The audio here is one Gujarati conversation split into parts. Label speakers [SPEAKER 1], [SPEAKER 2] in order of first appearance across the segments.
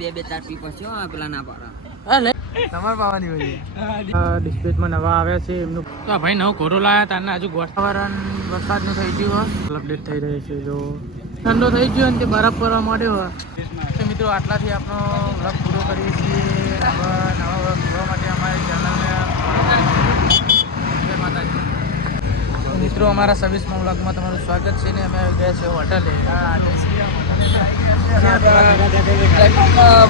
[SPEAKER 1] બે બે ચાર પી પછી પેલા ના પાડે.
[SPEAKER 2] તમારે પાવાની હોય ડિસ્પ્લેમાં નવા આવ્યા છે એમનું તો ભાઈ નવો કોરો લાયા તારના હજુ વાતાવરણ વરસાદનું થઈ ગયું હોય. અપડેટ થઈ રહી છે જો. ઠંડો થઈ ગયો ને તે બરફ પડવા માંડ્યો હોય. તો મિત્રો આટલાથી આપણો વ્લોગ પૂરો કરીએ છીએ નવા નવા વ્લોગ જોવા માટે અમારી ચેનલને જય માતાજી તો મિત્રો અમારા સર્વિસમાં વ્લોગમાં તમારું સ્વાગત છે ને અમે ગયા છે? હોટલે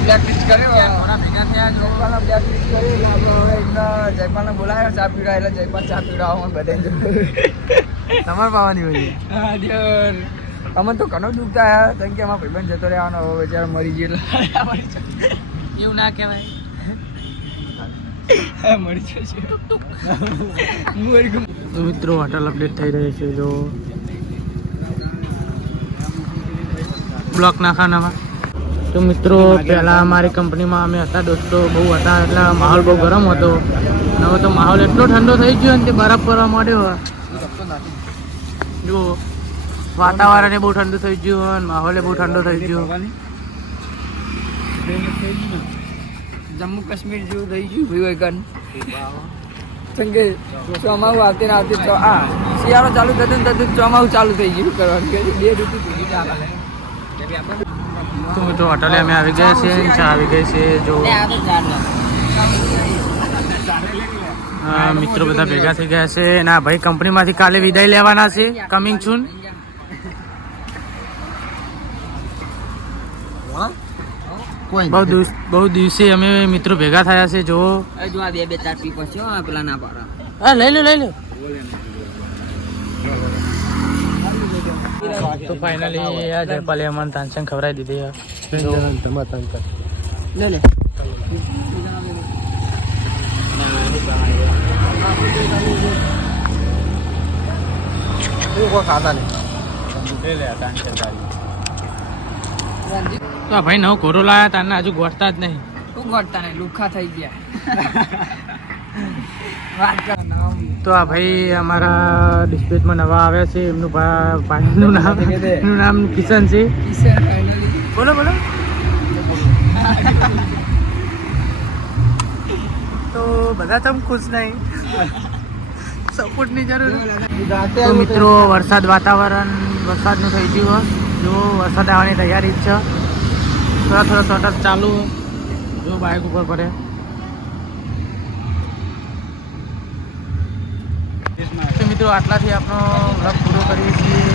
[SPEAKER 1] બ્લેકલિસ્ટ કર્યો.
[SPEAKER 2] ભેગા થયા
[SPEAKER 1] જયપાલને બ્લેકલિસ્ટ કરી આપણે હવે એમને જયપાલને બોલાવ્યો ચા પીવડાવ એટલે જયપાલ ચા પીવડાવવા બધે
[SPEAKER 2] તમારે પાવાની હોય
[SPEAKER 1] અમને તો ઘણો દુખતા આવ્યા કેમ કે અમારા ભાઈબંધ જતો રહેવાનો હવે બિચારો મરી ગયો
[SPEAKER 2] એવું ના કહેવાય.
[SPEAKER 1] મરી જશે
[SPEAKER 2] તો મિત્રો હોટલ અપડેટ થઈ રહી છે, જો. બ્લોક નાખાનામાં. તો મિત્રો, પહેલાં અમારી કંપનીમાં અમે હતા, દોસ્તો, બહુ હતા, એટલે માહોલ બહુ ગરમ હતો. હવે તો માહોલ એટલો ઠંડો થઈ ગયો ને તે બરફ પડવા માંડ્યો જો, વાતાવરણ બહુ ઠંડુ થઈ ગયું અને માહોલ બહુ ઠંડો થઈ ગયો.
[SPEAKER 1] જમ્મુ કાશ્મીર જેવું થઈ ગયું ભાઈ કેમ કે ચોમાસું આવતી ને આવતી ચો- આ શિયાળો ચાલુ થતું ને થતું ચોમાસું ચાલુ થઈ ગયું કરવાનું. કે બે ઋતુ ભેગી ચાલે
[SPEAKER 2] તો મિત્રો હોટલે અમે આવી ગયા છે ચા આવી ગઈ છે જો. હા, મિત્રો બધા ભેગા થઈ ગયા છે. ના ભાઈ કંપનીમાંથી કાલે વિદાય લેવાના છે. કમિંગ છું બહુ દિવસ બહુ દિવસે અમે મિત્રો ભેગા થયા છે જો
[SPEAKER 1] જો આ બે બે ચાર પી પછી પેલા ના પાડા.
[SPEAKER 2] હા લઈ લો લઈ લો. તો ફાઇનલી આ જયપાલે અમને તાનસેન ખવડાવી દીધી જો
[SPEAKER 1] લે લે.
[SPEAKER 2] તો આ ભાઈ નવો ઘોડો લાયા તા હજુ ગોઠતા જ નહીં.
[SPEAKER 1] શું ગોઠતા નહીં? લુખા થઈ ગયા. વાત કર.
[SPEAKER 2] તો આ ભાઈ અમારા ડિસ્પ્લેમાં નવા આવ્યા છે. એમનું ભાઈનું નામ એમનું નામ કિશન છે. બોલો બોલો. તો બધા તમ ખુશ નહીં. સપોર્ટની જરૂર. તો મિત્રો વરસાદ વાતાવરણ વરસાદનું થઈ ગયું હોય જો વરસાદ આવવાની તૈયારી જ છે. થોડા થોડા શોર્ટ ચાલુ, જો બાઇક ઉપર પડે. મિત્રો, આટલાથી આપણો વ્લોગ પૂરો કરીએ છીએ.